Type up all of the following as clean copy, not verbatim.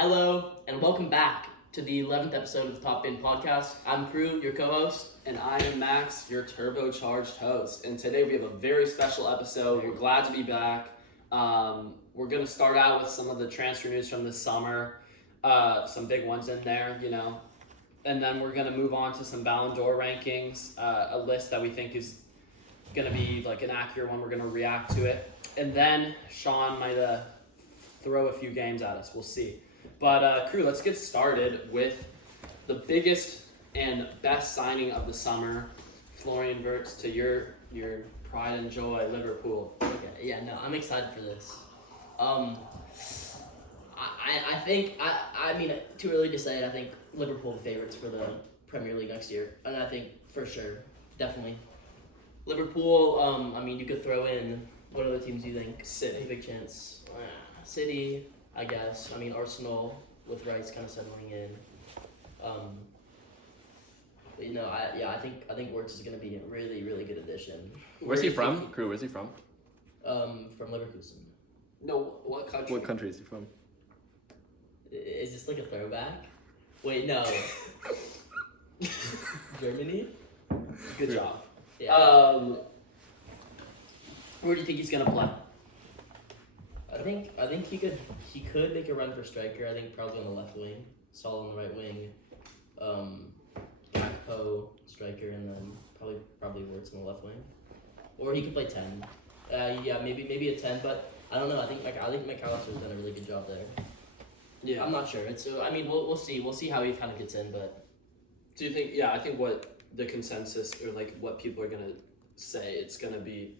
Hello, and welcome back to the 11th episode of the Top Bin Podcast. I'm Crew, your co-host. And I am Max, your turbocharged host. And today we have a very special episode. We're glad to be back. We're going to start out with some of the transfer news from this summer. Some big ones in there, And then we're going to move on to some Ballon d'Or rankings, a list that we think is going to be like an accurate one. We're going to react to it. And then Sean might throw a few games at us. We'll see. But Crew, let's get started with the biggest and best signing of the summer, Florian Wirtz to your pride and joy, Liverpool. Okay, I'm excited for this. I think, too early to say it, I think Liverpool the favorites for the Premier League next year. And I think, for sure, definitely. Liverpool, you could throw in, what other teams do you think? City. Big chance. City, I guess. Arsenal with Rice kind of settling in. I think Wirtz is going to be a really, really good addition. Where's he from? Crew, where's he from? From Leverkusen. No, what country? What country is he from? Is this like a throwback? Wait, no. Germany? Good job. Yeah. Where do you think he's gonna play? I think he could make a run for striker. I think probably on the left wing, Saul on the right wing, Gakpo striker, and then probably Wirtz on the left wing, or he could play 10. Maybe a 10, but I don't know. I think McAllister's done a really good job there. Yeah, I'm not sure. We'll see. We'll see how he kind of gets in, but. Do you think? Yeah, I think what the consensus or like what people are gonna say, it's gonna be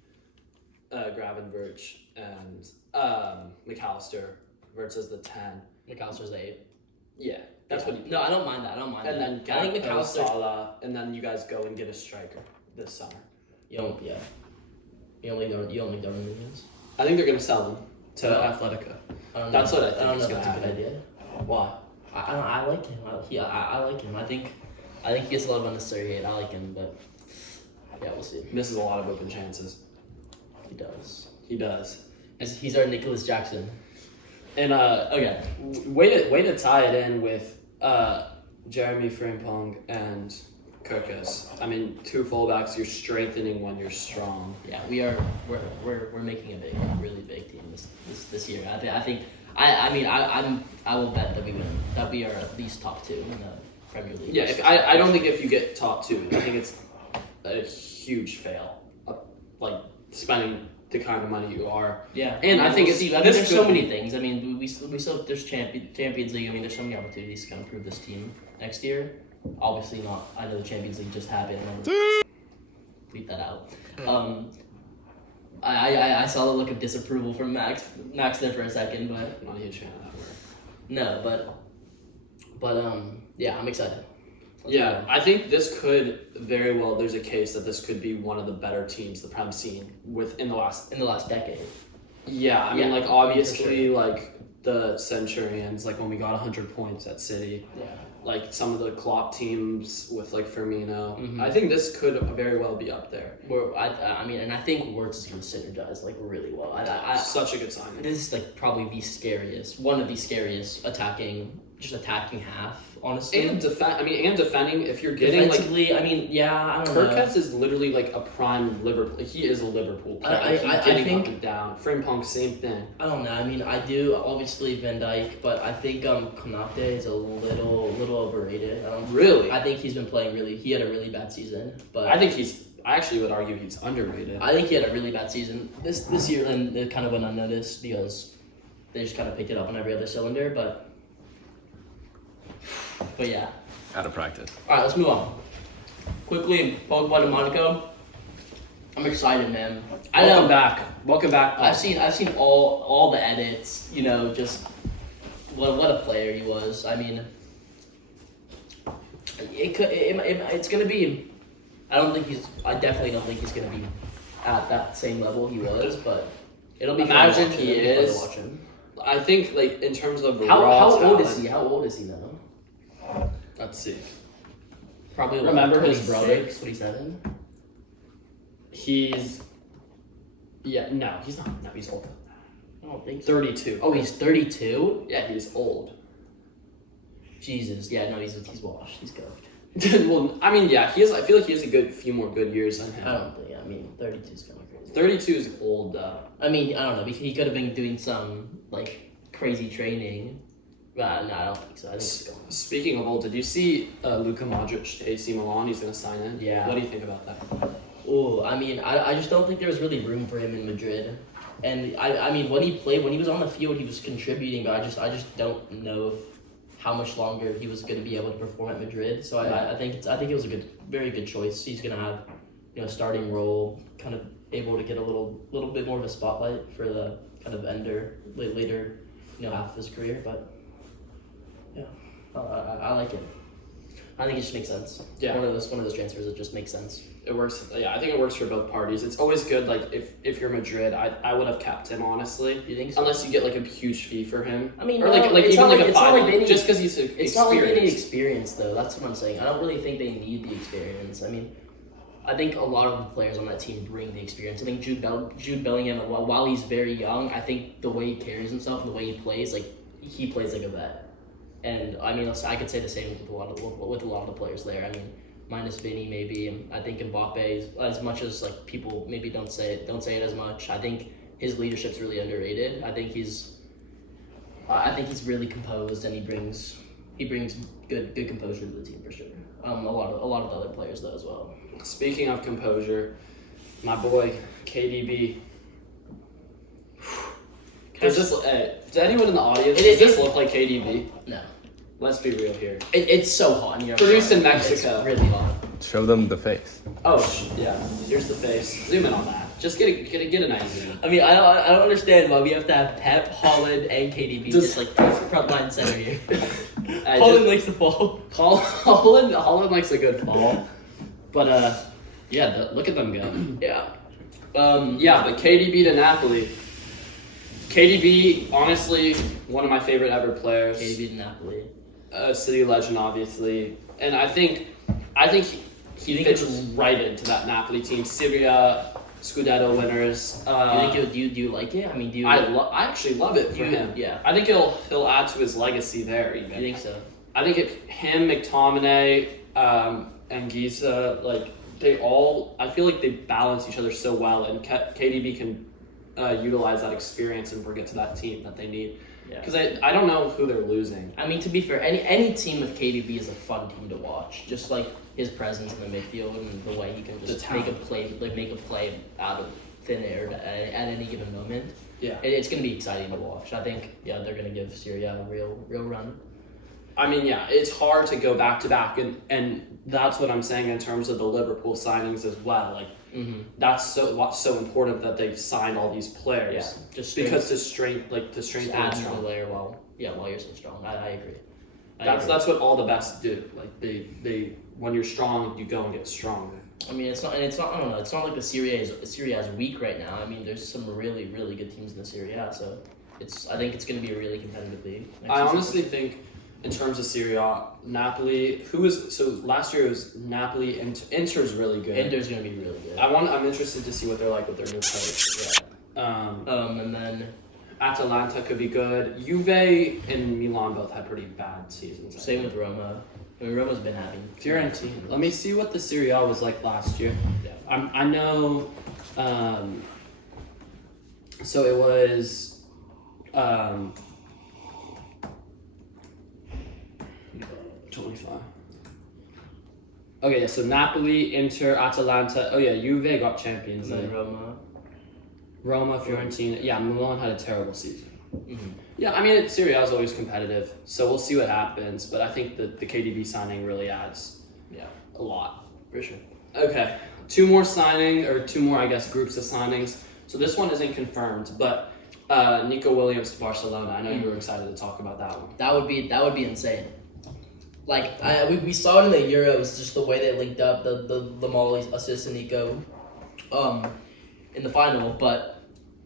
Gravenberch and McAllister versus the 10. McAllister's the 8. Yeah, that's what. No, I don't mind that. And then I think Gakpo, McAllister. Salah, and then you guys go and get a striker this summer. You don't like Darwin Nunez? I think they're gonna sell him to No. Atletico. I don't That's know. what I think I don't is know if gonna that's a good happen. idea. Why? I like him. I like him. I think he gets a lot of unnecessary hate. I like him, but yeah, we'll see. Misses a lot of open chances. He does. He does. He's our Nicholas Jackson. And Okay. way to tie it in with Jeremy Frimpong and Kirkus. Two fullbacks. You're strengthening when you're strong. Yeah, we're making a really big team this year. I will bet that we win. That we are at least top 2 in the Premier League. Yeah, I don't think if you get top 2, I think it's a huge fail. Like spending the kind of money you are. Yeah, and I think there's so many things. We still there's Champions League. There's so many opportunities to kind of prove this team next year. Obviously not. I know the Champions League just happened. Bleep that out. I saw the look of disapproval from Max there for a second, but I'm not a huge fan of that word. no, but yeah, I'm excited. Yeah, I think this could very well. There's a case that this could be one of the better teams the Prem seen in the last decade. Yeah, Yeah, obviously, for sure. like the Centurions, like when we got 100 points at City, Yeah. like some of the Klopp teams with like Firmino. Mhm. I think this could very well be up there. And I think Wirtz is going to synergize like really well. Such a good signing. This is like probably one of the scariest attacking half, honestly. And defending. If you're getting like defensively, I don't know. Kirkes is literally like a prime Liverpool. He is a Liverpool player. I Getting think- up and down. Frimpong, same thing. I don't know. I do obviously Van Dijk, but I think Konate is a little overrated. Really, I think he's been playing he had a really bad season, but I actually would argue he's underrated. I think he had a really bad season this year, and it kind of went unnoticed because they just kind of picked it up on every other cylinder. But yeah. Out of practice. All right, let's move on. Quickly, Pogba to Monaco. I'm excited, man. Welcome back. I've seen all the edits. Just what a player he was. It's gonna be. I definitely don't think he's gonna be at that same level he was, but it'll be. Imagine fun to watch him. he It'll be fun to is. watch him. I think like in terms of How old talent, is he? How old is he now? Let's see. Probably Remember his brother? 27. He's no, he's not. No, he's old. I don't think so. 32. Oh, he's 32? Yeah, he's old. Jesus, yeah, no, he's washed. He's cooked. Well, I mean, yeah, I feel like he has a few more good years than him. I don't think. I mean, 32 is kind of crazy. 32 is old, though. I mean, I don't know. He could have been doing some like crazy training. But no, I don't think so. I think he's gone. Speaking of old, did you see Luka Modric to AC Milan? He's going to sign in. Yeah. What do you think about that? Oh, I mean, I just don't think there was really room for him in Madrid. And I mean, when he was on the field, he was contributing, but I just don't know how much longer he was going to be able to perform at Madrid. So I think it was a very good choice. He's going to have, a starting role, kind of able to get a little bit more of a spotlight for the kind of later, half of his career. But yeah, I like it. I think it just makes sense. Yeah. One of those transfers that just makes sense. It works. Yeah, I think it works for both parties. It's always good. Like if you're Madrid, I would have kept him honestly. You think so? Unless you get like a huge fee for him. I mean, or like it's even not like like- a it's not 5 like they need- just because he's experienced. It's not like they need experience, though. That's what I'm saying. I don't really think they need the experience. I mean, I think a lot of the players on that team bring the experience. I think Jude Bellingham, while he's very young, I think the way he carries himself and the way he plays, like he plays like a vet. And I mean, I could say the same with a lot of the players there. I mean, minus Vinny maybe. I think Mbappe, as much as like people maybe don't say it as much. I think his leadership's really underrated. I think he's really composed, and he brings good composure to the team for sure. A lot of the other players though as well. Speaking of composure, my boy KDB. Does anyone in the audience? Does this look like KDB? No. Let's be real here. It's so hot in here. Produced in Mexico. It's really hot. Show them the face. Oh yeah, here's the face. Zoom in on that. Just get a nice zoom. I mean, I don't understand why we have to have Pep, Holland, and KDB just like front line center here. Holland likes the fall. Holland likes a good fall. But look at them go. Yeah. But KDB to Napoli. KDB, honestly, one of my favorite ever players. KDB to Napoli. City legend, obviously, and I think he fits right into that Napoli team. Syria, Scudetto winners. Do you like it? I mean, I actually love it for him. Yeah. I think he'll add to his legacy there. Even. You think so? I think him, McTominay, and Giza, like I feel like they balance each other so well, and KDB can utilize that experience and bring it to that team that they need. Because I don't know who they're losing. I mean, to be fair, any team with KDB is a fun team to watch. Just like his presence in the midfield and the way he can just make a play out of thin air at any given moment. Yeah, it's gonna be exciting to watch. I think they're gonna give Syria a real run. I mean, it's hard to go back to back, and that's what I'm saying in terms of the Liverpool signings as well. Like that's so important that they've signed all these players. Yeah, just because to strengthen add strong. another layer while you're so strong. I agree. That's what all the best do. Like they when you're strong, you go and get stronger. I mean, it's not. I don't know. It's not like the Serie A is weak right now. I mean, there's some really good teams in the Serie A. So I think it's going to be a really competitive league. I honestly think, in terms of Serie A, Napoli. Last year it was Napoli, and Inter's really good. Inter's going to be really good. I'm interested to see what they're like with their new coach. And then Atalanta could be good. Juve and Milan both had pretty bad seasons. Same with Roma. I mean, Roma's been having Fiorentina. Let me see what the Serie A was like last year. Yeah. I know. So it was. Totally fine. Okay, so Napoli, Inter, Atalanta. Oh yeah, Juve got Champions and League. then Roma, Fiorentina. Yeah, Milan had a terrible season. Mm-hmm. Yeah, I mean, Serie A is always competitive, so we'll see what happens. But I think the KDB signing really adds a lot. For sure. Okay, two more, I guess, groups of signings. So this one isn't confirmed, but Nico Williams to Barcelona. I know you were excited to talk about that one. That would be insane. Like we saw it in the Euros, just the way they linked up the Molly assist to Nico, in the final. But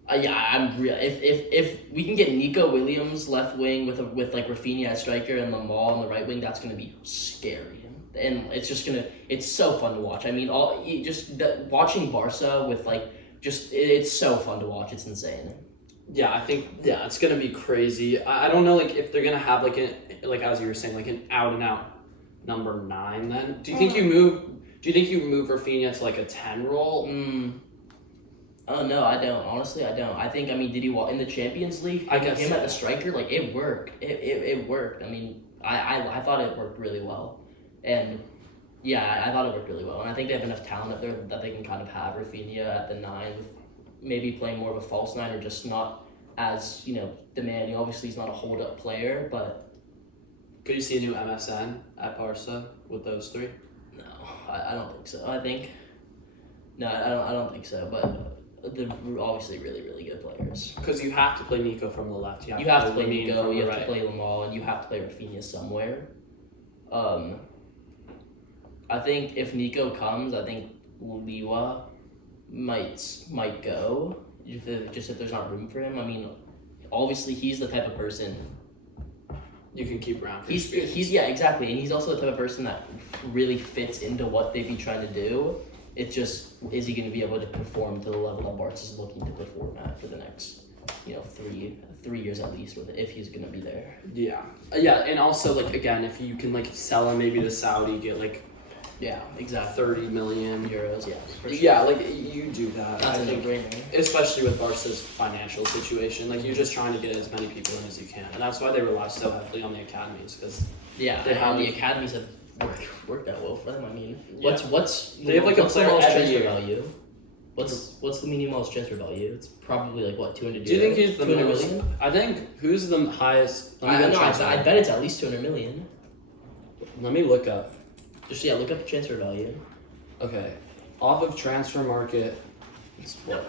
I'm real. If we can get Nico Williams left wing with like Rafinha as striker and Lamal on the right wing, that's gonna be scary. And it's so fun to watch. I mean, watching Barca with it's so fun to watch. It's insane. Yeah, I think it's gonna be crazy. I don't know if they're gonna have like as you were saying, like an out and out number 9. Then do you think you move? Do you think you move Rafinha to like a 10 role? Oh no, I don't. Honestly, I don't. I think. I mean, did he walk in the Champions League? I guess him so. at the striker, like it worked. It worked. I mean, I thought it worked really well, and yeah, I thought it worked really well. And I think they have enough talent up there that they can kind of have Rafinha at the 9 with maybe playing more of a false 9 or just not as demanding. Obviously, he's not a hold up player, but Could you see a new MSN at Barca with those 3? no, I don't think so. I don't think so. But they're obviously really, really good players. Because you have to play Nico from the left. You have to play Lamine Nico, from you the have to right. play Yamal, and you have to play Rafinha somewhere. I think if Nico comes, I think Liwa might go. If there's not room for him. I mean, obviously he's the type of person. You can keep around. For He's experience. yeah, exactly, and he's also the type of person that really fits into what they'd be trying to do. It's just, is he going to be able to perform to the level that Barca is looking to perform at for the next, 3 years at least with it, if he's going to be there. Yeah, and also like again, if you can like sell him maybe to Saudi, get like Yeah, exactly. 30 million. Euros, yeah. For sure. Yeah, like you do that. That's I a think, no-brainer. especially with Barca's financial situation, like you're just trying to get as many people in as you can, and that's why they rely so heavily on the academies because Yeah, They have the like- academies have worked out well for them. I mean, Yeah. what's They have, like, a what's the player lowest every transfer year. value? What's the median lowest transfer value? It's probably like what, 200. Do you think he's the 200 most? million? I think who's the highest? I go know. transfer. I bet it's at least 200 million. Let me look up. Just look up the transfer value. Okay, off of transfer market It's what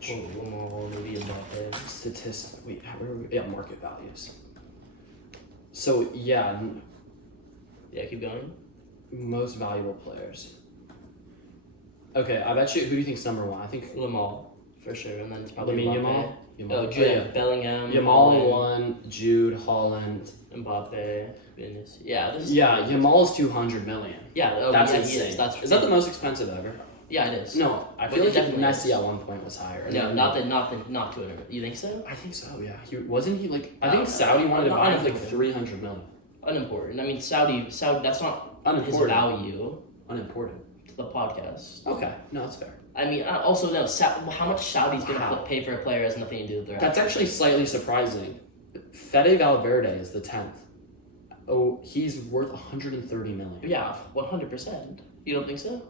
maybe Mbappe. statistics. Wait, where are we? Yeah, market values. So yeah, Yeah, keep going. most valuable players. Okay, I bet you. Who do you think's number 1? I think Yamal for sure, and then it's probably Lamine Mbappe. Yamal. Oh, Jude Bellingham. Yamal in Haaland, 1, Jude, Holland. Mbappe. Goodness. Yeah. This is Yeah, Yamal's 200 million. Yeah. That's yeah, insane. He is. That's Is that the most expensive ever? Yeah, it is. No, I But feel it like definitely Messi is. at one point was higher. No, not 200. You think so? I think so. Yeah, wasn't he like? I No, think Saudi wanted to not buy him for like unimportant. 300 million. Unimportant. I mean, Saudi. That's not his Unimportant. value Unimportant. to the podcast. Okay, no, that's fair. I mean, also no. How much Saudi's gonna How? pay for a player has nothing to do with their. That's actually slightly surprising. Fede Valverde is the 10th. Oh, he's worth 130 million. Yeah, 100%. You don't think so?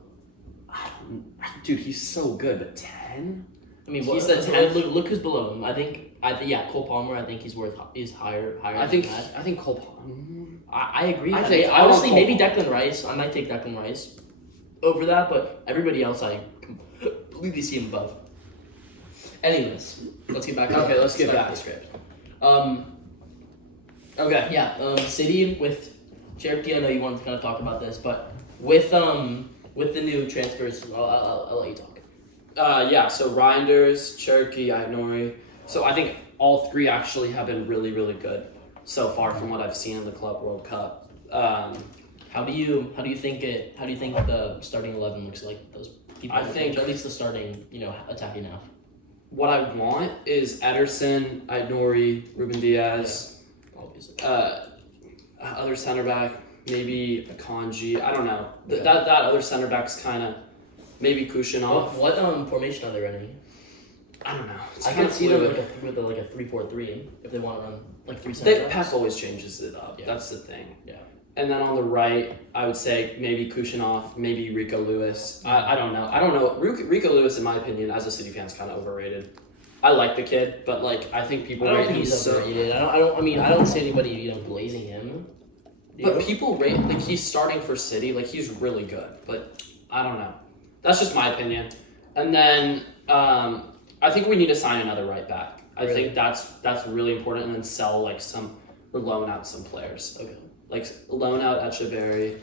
Dude, he's so good, but 10? I mean, He's the 10th. Look who's below him. I think. Yeah, Cole Palmer. I think he's higher. I than that. think Cole. I agree. I I think- mean, I want honestly, Cole maybe Palmer. Declan Rice. I might take Declan Rice over that, but everybody else I completely see him above. Anyways, let's get back. Okay, let's get start back. with the script. Okay. Yeah. City with Cherokee. I know you wanted to kind of talk about this, but with the new transfers, I'll let you talk. Yeah, so Reinders, Cherokee, Ainori. So I think all 3 actually have been really, really good so far from what I've seen in the Club World Cup. How do you think the starting 11 looks like? Those people. I think- at least the starting attacking half. What I want is Ederson, Ainori, Ruben Diaz, Obviously. other center back, maybe Akanji. I don't know. Okay. That other center back's kind of maybe Kushinov. What formation are they running? I don't know. It's I kind can of see them fluid. with a 3-4-3 if they want to run like 3 They, center backs. Pep always changes it up. Yeah. That's the thing. Yeah. And then on the right, I would say maybe Kushinov, maybe Rico Lewis. I don't know. Rico Lewis, in my opinion, as a City fan, is kind of overrated. I like the kid, but like I think people I don't rate think him he's so. overrated. I don't see anybody glazing him. You But know? people rate like he's starting for City, like he's really good. But I don't know. That's just my opinion. And then I think we need to sign another right back. I Really? think that's really important, and then sell like or loan out some players. Okay. Like loan out Echeverry,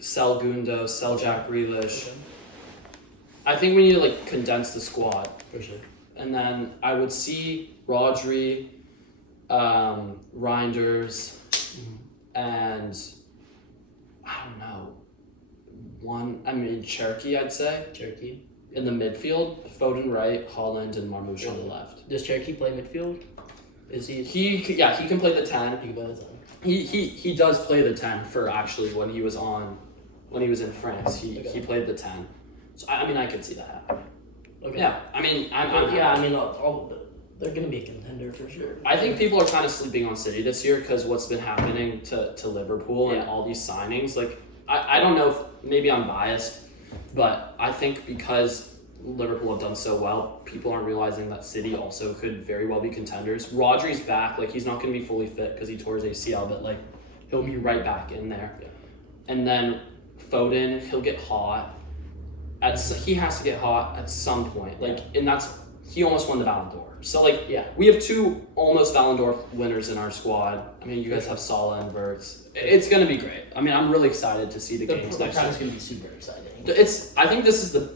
sell Gundo, sell Jack Grealish. Okay. I think we need to like condense the squad, For sure. and then I would see Rodri, Reinders, and I don't know. Cherokee, I'd say Cherokee. in the midfield. Foden right, Holland and Marmoush on the Really? left. Does Cherokee play midfield? Is he? He can play the 10. He can play the 10. He does play the 10 for actually when he was in France. He played the 10. So I mean I could see that happening. Okay. Yeah, I mean I'm yeah, I mean they're gonna be a contender for sure. I think people are kind of sleeping on City this year because what's been happening to Liverpool and all these signings. Like I don't know if maybe I'm biased, but I think because Liverpool have done so well, people aren't realizing that City also could very well be contenders. Rodri's back, like he's not going to be fully fit because he tore his ACL, but like he'll be right back in there. And then Foden, he'll get hot. He has to get hot at some point. Like, and he almost won the Ballon d'Or. So like, we have 2 almost Ballon d'Or winners in our squad. I mean, you guys have Salah and Wirtz. It's going to be great. I mean, I'm really excited to see the games next year. It's going to be super exciting. I think this is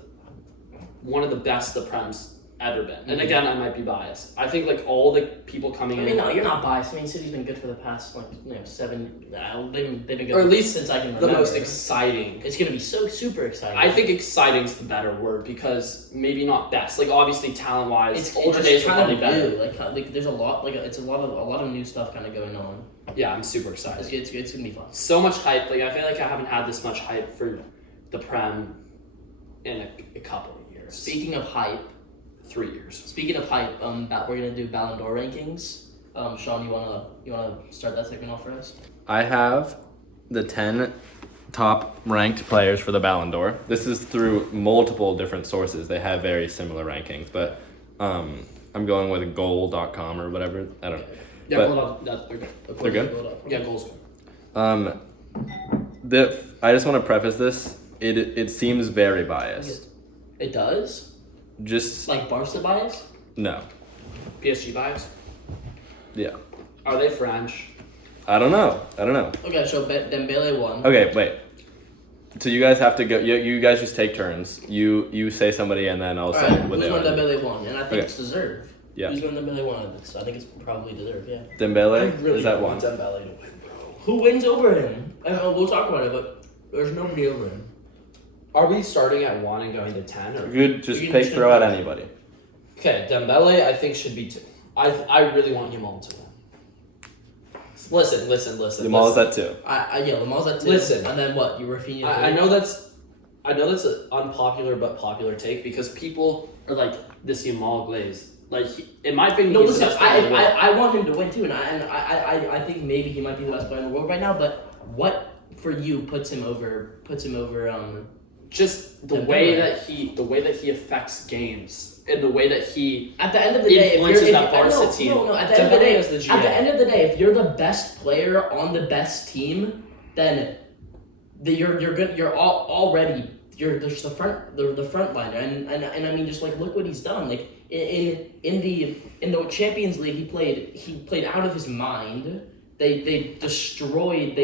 one of the best the Prem's ever been. And again, I might be biased. I think like all the people coming in. I mean, no, you're not biased. I mean, City's been good for the past 7. They've been good, or at least since I can remember. The most exciting. It's gonna be so super exciting. I think exciting is the better word because maybe not best. Like obviously talent wise, older it's days were kind probably of better. new. Like there's a lot. Like it's a lot of new stuff kind of going on. Yeah, I'm super excited. It's gonna be fun. So much hype. Like I feel like I haven't had this much hype for the Prem in a couple of years. Speaking of hype. 3 years. Speaking of hype, we're gonna do Ballon d'Or rankings. Sean, you wanna start that segment off for us? I have the 10 top ranked players for the Ballon d'Or. This is through multiple different sources. They have very similar rankings, but I'm going with goal.com or whatever. I don't know. Yeah, but they're good. Yeah, goals good. I just want to preface this. It seems very biased. It does? Just like Barca bias? No. PSG bias? Yeah. Are they French? I don't know. Okay, so Dembélé won. Okay, wait. So you guys have to go. You guys just take turns. You say somebody and then I'll say what they Who's are. when Dembélé won, and I think it's deserved. Yeah. Who's when Dembélé won? I think it's probably deserved. Yeah. Dembélé is that one? Dembélé to win, bro. Who wins over him? We'll talk about it, but there's nobody over him. Are we starting at 1 and going to 10? Or? You could just throw out anybody. Okay, Dembele I think should be 2. I really want Yamal to win. Listen. Yamal is at 2. Yamal's at 2. Listen. And then what? You Rafinha? I know that's an unpopular but popular take because people are like this Yamal glaze. Like in my opinion, no, he's listen. the best player in the world. I want him to win too, and I think maybe he might be the best player in the world right now. But what for you puts him over? Just the way that he affects games and the way that he at the end of the day influences that Barca team. No, at the end of the day, if you're the best player on the best team, then you're good. You're already there's the front liner, and I mean just like look what he's done. Like in the Champions League, he played out of his mind. They destroyed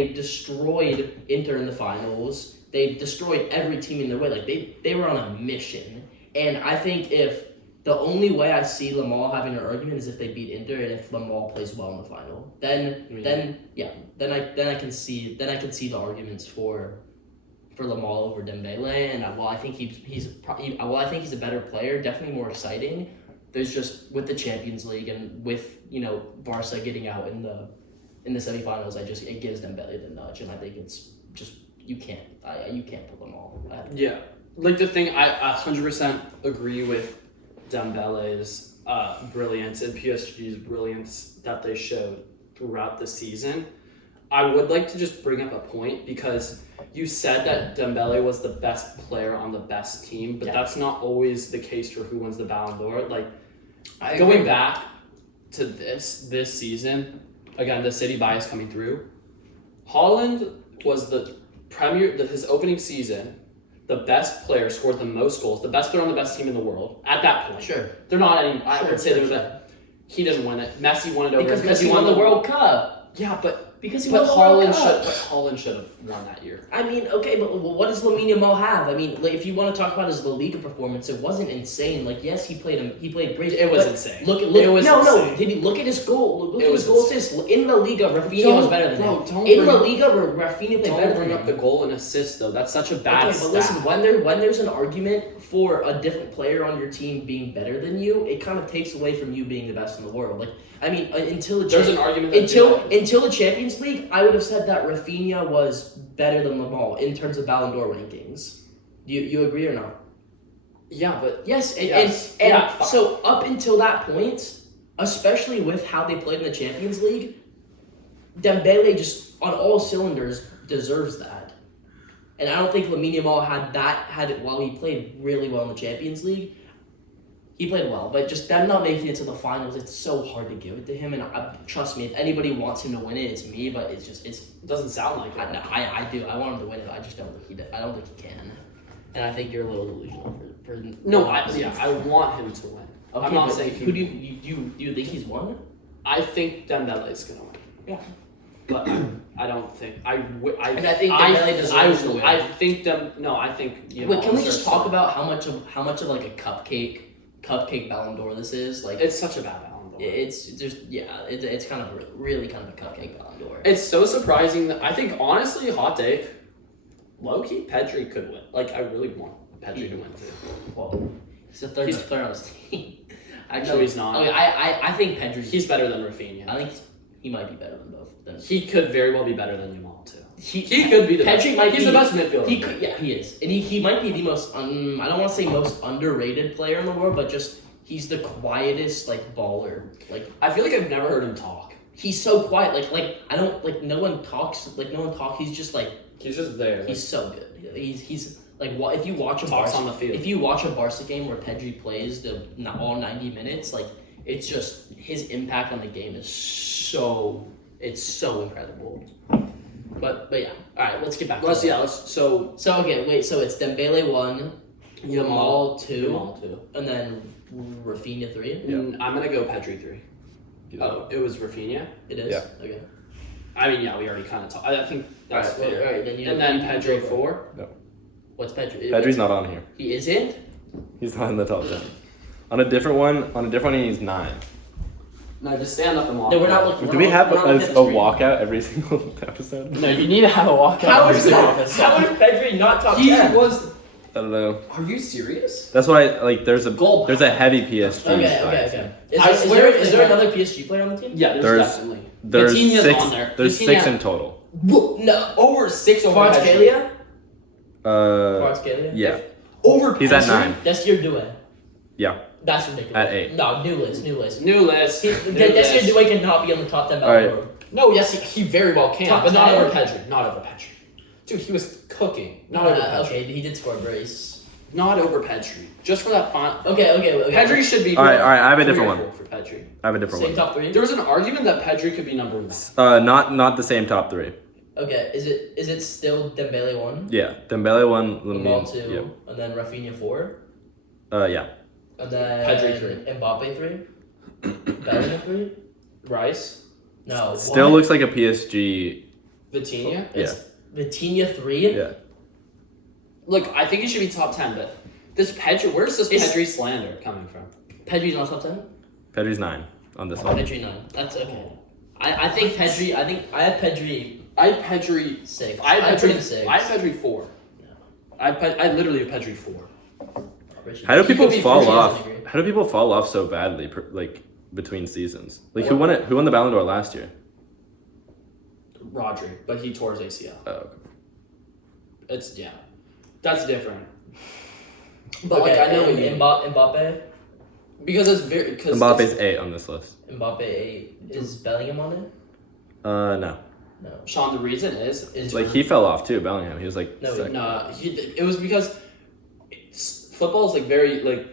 Inter in the finals. They destroyed every team in their way. Like they were on a mission. And I think if the only way I see Yamal having an argument is if they beat Inter and if Yamal plays well in the final. Then I can see the arguments for Yamal over Dembélé. And I think he's a better player, definitely more exciting. There's just with the Champions League and with Barca getting out in the semifinals, it gives Dembélé the nudge, and I think it's just you can't put them all. Yeah, like the thing I 100% agree with Dembele's brilliance and PSG's brilliance that they showed throughout the season. I would like to just bring up a point because you said that Dembélé was the best player on the best team, but that's not always the case for who wins the Ballon d'Or. Like going back to this season, again the City bias coming through. Haaland was his opening season, the best player, scored the most goals, the best player on the best team in the world at that point. Sure. They're not any. I would say they're that. He didn't win it. Messi won it over because he won the World Cup. Yeah, but because he won the World Cup. Haaland should have won that year. I mean, okay, but what does Lamine Yamal have? I mean, like if you want to talk about his La Liga performance, it wasn't insane. Like yes, he played great. It was insane. Look. Did he look at his goal? Look at his goal assist in La Liga. Rafinha was better than him. In La Liga, Rafinha played better than him. Don't bring up the goal and assist though. That's such a bad stat. But listen, when there's an argument for a different player on your team being better than you, it kind of takes away from you being the best in the world. Like I mean, until the there's an argument until the Champions Champions League, I would have said that Rafinha was better than Yamal in terms of Ballon d'Or rankings. Do you agree or not? Yeah, but Yes, and Yes. and Yeah, fine. so up until that point, especially with how they played in the Champions League, Dembele just on all cylinders deserves that. And I don't think Lamine Yamal had it while he played really well in the Champions League. He played well, but just them not making it to the finals, it's so hard to give it to him. And trust me, if anybody wants him to win it, it's me. But it's it doesn't sound like it. I do. I want him to win it. I just don't think I don't think he can. And I think you're a little delusional for No, I want him to win. Okay, I'm not but saying who do you think he's won? I think Dembele's gonna win. Yeah. But I don't think And I think Dembele deserves to win. I think I think. Wait, can we just talk about how much of like a cupcake Ballon d'Or this is? Like It's such a bad Ballon d'Or. it's kind of really kind of a cupcake Ballon d'Or. It's so surprising that I think honestly, hot take, low key, Pedri could win. Like I really want Pedri to win too. Well, he's the third on his team. No, he's not. Okay, I think Pedri. He's better than Rafinha. I think he might be better than both. He could very well be better than Yamal too. He could be the Pedri best. He's the best midfielder. He is, and he might be the most. I don't want to say most underrated player in the world, but just he's the quietest like baller. Like I feel like I've never heard him talk. he's so quiet. Like I don't like no one talks. He's just like He's just there. he's so good. He's like if you watch a Talks Barca, on the field. if you watch a Barca game where Pedri plays all 90 minutes, like it's just his impact on the game is so incredible. But yeah, all right, let's get back. So okay, wait. So it's Dembele 1, Yamal 2, Yamal 2. and then Rafinha 3. Yeah. I'm gonna go Pedri 3. Oh, it was Rafinha. It is. Yeah. Okay. I mean, yeah, we already kind of talked. I think that's All right, fair. all right, then And then Pedri 4. What's Pedri? Pedri's not on here. He isn't. He's not in the top 10. On a different one, he's 9. No, just stand up and walk. No, we're not looking. Do we have we're not a looking at the screen. walkout every single episode? No, you need to have a walkout. How every is single that? episode. How is Pedri not top He 10? was. I don't know. Are you serious? That's why like there's Gold. a heavy PSG. Okay. I swear Is there another PSG player on the team? Yeah, There's- definitely. There's Coutinho's 6. on there. There's Coutinho- 6 in total. No. Over 6 over Pedri. Kvaratskhelia? Uh, Kvaratskhelia? yeah. Over He's at Pedri? 9. That's your duet. Yeah. That's ridiculous. At 8. No, new list. New list. That's your duet cannot be on the top 10 Ballon Alright. d'Or. No, yes, he very well can, Top but not 10? over Pedri. Not over Pedri. Dude, he was cooking. Not over Pedri. Okay, he did score a brace. Not over Pedri. Just for that font. Okay. Pedri should be. All right, I have a 3 or different 4 one. for Pedri. I have a different Same one. top 3? There was an argument that Pedri could be number 1. Not the same top 3. Okay, is it still Dembele 1? Yeah. Dembele 1, Yamal 2, Yep. and then Rafinha 4, Yeah. and then Pedri 3. Mbappe 3, Ballon 3. Rice, No, Still what? looks like a PSG. Vitinha. Yeah. Vitinha 3. Yeah. Look, I think he should be top 10, but this Pedri. Where's this It's- Pedri slander coming from? Pedri's not top 10. Pedri's 9 on this one. Pedri 9. That's okay. I think Pedri. I have Pedri I had Pedri. 6. I had put Pedri him 6. I had Pedri 4. I literally have Pedri 4. How do He people could be fall first, off? I agree. How do people fall off so badly, like between seasons? Like who won it? Who won the Ballon d'Or last year? Rodri, but he tore his ACL. Oh, okay. It's that's different. But like, I know what you mean. Mbappe. Because it's very because Mbappe's 8 on this list. Mbappe 8. Is Bellingham on it? No. No. Sean, the reason is Like he fell off too, Bellingham. He was like No, second. no, it was because football is like very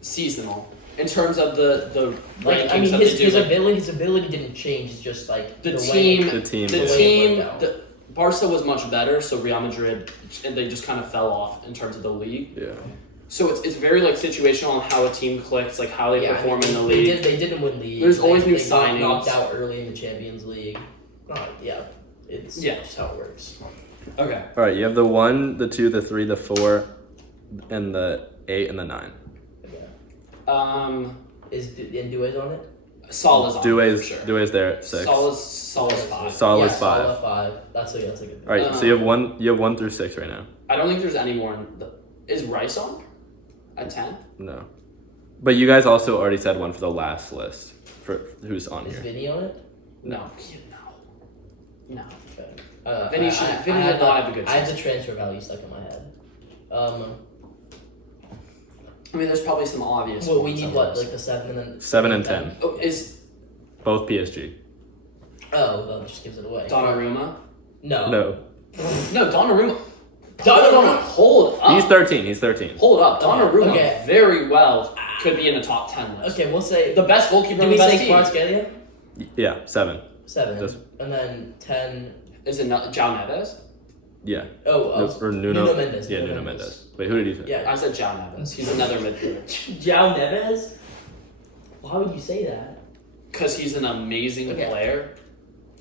seasonal in terms of the Like rankings I mean, that his they do. his ability didn't change. It's just like The way- team- The team. The way it team, worked out. the Barca was much better, so Real Madrid and they just kind of fell off in terms of the league. Yeah. So it's very like situational on how a team clicks, like how they perform in the league. They didn't win league. There's always new they got signings. knocked out early in the Champions League. It's just how it works. Okay. All right. You have the 1, the 2, the 3, the 4, and the 8 and the 9. Is Due's on it? Salah's on it, for sure. Due's there at 6. Salah's 5. Salah's Yeah, 5. Salah 5. That's a good. All right. So you have 1 through 6 right now. I don't think there's any more. Is Rice on? At 10? No. But you guys also already said one for the last list for who's on Is here. Vinny on it? No. No. Okay. Vinny did not have a good I have season. the transfer value stuck in my head. I mean, there's probably some obvious. Well, we ones need on what, this. like the 7 and then 7 and 10, Oh, is both PSG. Oh, that just gives it away. Donnarumma? No. No, No, Donnarumma. Donnarumma. Hold up. he's 13. He's 13. Hold up. Donnarumma Okay. very well could be in the top 10 list. Okay, we'll say. The best goalkeeper Did on we the best say team. Kvaratskhelia? Yeah, 7. 7. This- And then 10. Is it not João Neves? Yeah. Oh, I was, Or Nuno. Nuno Mendes. Yeah, Nuno Mendes. Wait, who did he say? Yeah. I said João Neves. He's another midfielder. João Neves? Why would you say that? Because he's an amazing Okay. player.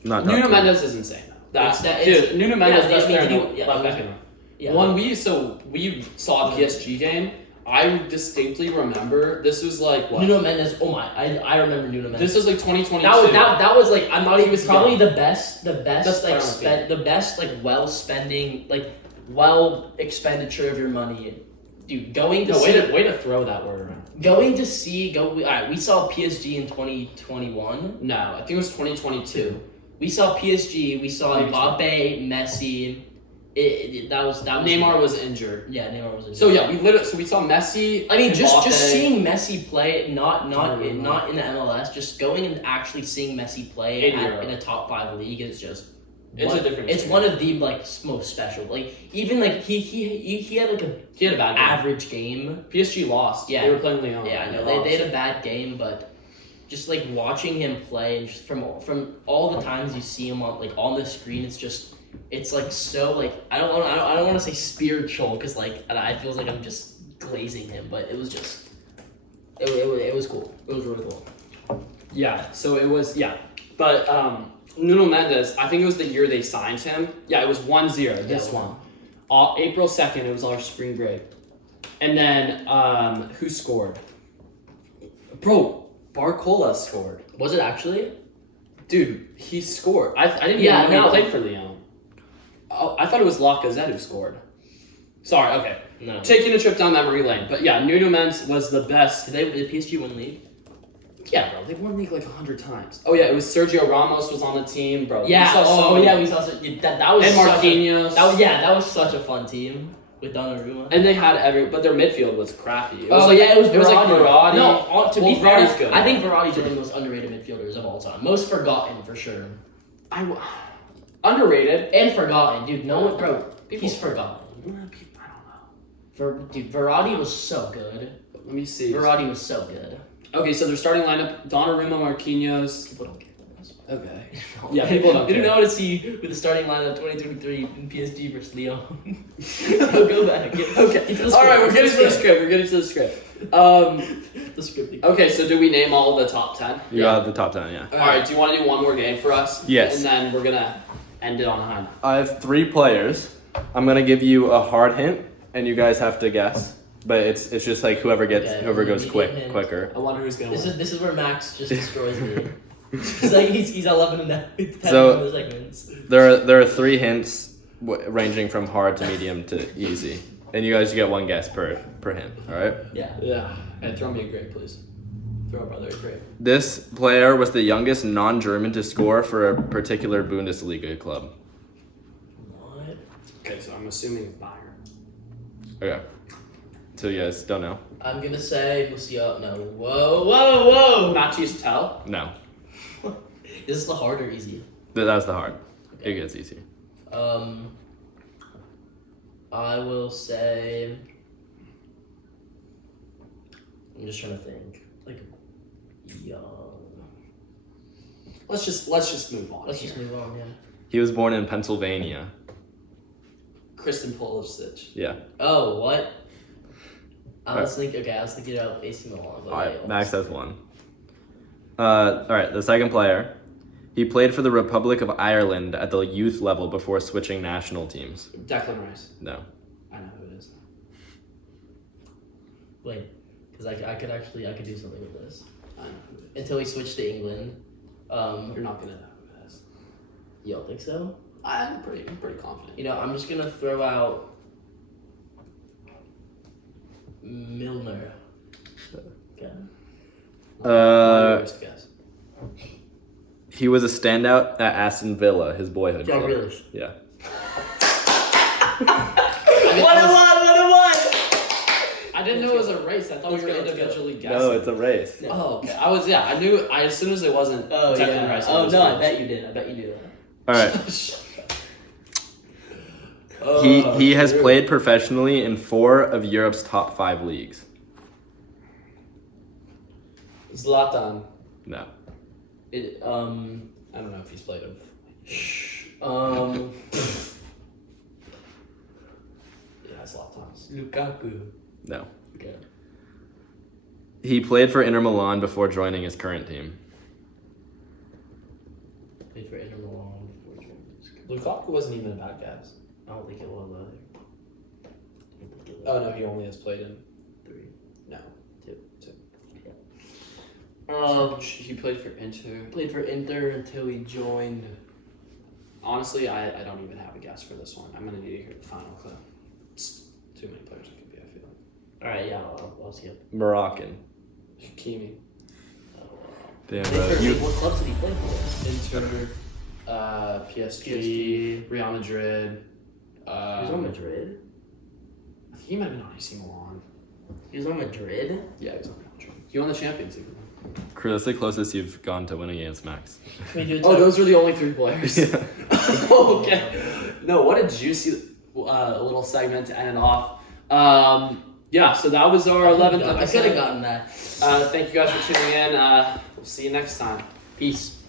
Not top Nuno 10. Mendes is insane, though. It's Nuno Mendes yeah, best player did in you- the yeah, left it was- back in Yeah. When we saw a PSG game, I distinctly remember this was like what? Nuno Mendes. Oh my! I remember Nuno Mendes. This was like 2022. That was like I'm not even. was Probably young. the best Best like player on the the best like well expenditure of your money, dude. Going to No, see, way to throw that word around. going to see go. Alright, we saw PSG in 2021. No, I think it was 2022. We saw PSG. We saw Maybe Mbappe, Messi. That was Neymar was injured. Yeah, Neymar was. Injured. So yeah, we saw Messi. I mean, just Mbappe. seeing Messi play, not in Donnarumma. the MLS, just going and actually seeing Messi play In Europe. in a top 5 league is just. It's a different It's experience. one of the like most special. Like even like he had like a He had a bad game. average game. PSG lost. Yeah. They were playing Lyon. Yeah, I know lost. they had a bad game, but just like watching him play, and just from all the times you see him on the screen, it's like so like I don't want to say spiritual because like I feels like I'm just glazing him, but it was just it was cool. It was really cool. Yeah, so it was, But Nuno Mendes, I think it was the year they signed him. Yeah, it was 1-0, this Yeah. one. April 2nd, it was our spring break. And then, who scored? Bro, Barcola scored. Was it actually? Dude, he scored. I didn't Yeah, even know no. he played for Lyon. Oh, I thought it was Lacazette who scored. Sorry, okay. No. Taking a trip down memory lane. But yeah, Nuno Mendes was the best. Did PSG win league? Yeah, bro, they won league like 100 times. Oh yeah, it was Sergio Ramos was on the team, bro. Yeah. We saw so Oh many- yeah, we saw that was And such a- Marquinhos. that was such a fun team with Donnarumma. And they had but their midfield was crappy. It was Oh like, yeah, it was like Verratti. Verratti. No, to be Well, fair, Verratti's good. I think Verratti's one of the most underrated midfielders of all time. Most forgotten for sure. Underrated. And forgotten, dude. No one, bro. People- He's forgotten. I don't know. Dude, Verratti was so good. Let me see. Verratti was so good. Okay, so their starting lineup: Donnarumma, Marquinhos. People don't care about us. Okay. Yeah, people don't They care. don't want to see with the starting lineup 2023 in PSG versus Lyon. So go back. Get Okay. to the script. All right, we're Get getting to the script. We're getting to the script. The script. Okay, so do we name all the top 10? You got the top 10, yeah. All right. Do you want to do one more game for us? Yes. And then we're gonna end it on a high note. I have 3 players. I'm gonna give you a hard hint, and you guys have to guess. But it's just like whoever Okay, goes we get hints. quicker. I wonder who's gonna win. This is where Max just destroys me. It's like he's 11 and 10 So- in the segments. There are 3 hints ranging from hard to medium to easy, and you guys get 1 guess per hint. All right. Yeah. Yeah. And throw me a grape, please. Throw a brother a grape. This player was the youngest non-German to score for a particular Bundesliga club. What? Okay, so I'm assuming it's Bayern. Okay. So you guys don't know? I'm gonna say Musiala. No. Whoa. Matthews Tell. No. Is this the hard or easy? That was the hard. It gets easy. I will say. I'm just trying to think. Like, young. Let's just move on. Let's just move on. Yeah. He was born in Pennsylvania. Kristen Pulisic. Yeah. Oh, what? I was thinking about AC Milan. But All right. wait, Max has 1. All right. The second player. He played for the Republic of Ireland at the youth level before switching national teams. Declan Rice. No. I know who it is. Wait, because I could do something with this. I know who it is. Until he switched to England. You're not gonna know who it is. You don't think so? I'm pretty confident. You know, I'm just gonna throw out Milner. Okay. First guess. He was a standout at Aston Villa, his boyhood John club. Grealish. Yeah. 1-1. I didn't know it was a race. I thought we were Let's go. individually guessing. No, it's a race. No. Oh, okay. I knew. As soon as it wasn't. Oh Declan yeah. Rice, Oh was no, I Grealish. bet you did. All right. He has True. played professionally in 4 of Europe's top 5 leagues. Zlatan. No. It, I don't know if he's played him. Yeah, Zlatan's. Lukaku. No. Okay. He played for Inter Milan before joining his current team. Played for Inter Milan before joining. Lukaku wasn't even a bad guess. I don't think it was either. Oh no, he only has played in 3. no. 2. 2. He played for Inter. Played for Inter until he joined. Honestly, I don't even have a guess for this one. I'm gonna need to hear the final clip. It's too many players it could be. I feel like. All right, yeah, I'll skip. Moroccan. Hakimi. Damn, Played bro. for- You, what clubs did he play for? Inter. PSG. Real Madrid. He was on Madrid. I think he might have been on AC Milan. He was on Madrid. Yeah, he was on Real Madrid. He won the Champions League. Crew, that's the closest you've gone to winning against Max. Can we do it Oh, those were the only 3 players. Yeah. Okay. No, what a juicy little segment to end it off. Yeah, so that was our 11th I episode. could have gotten that. Thank you guys for tuning in. We'll see you next time. Peace.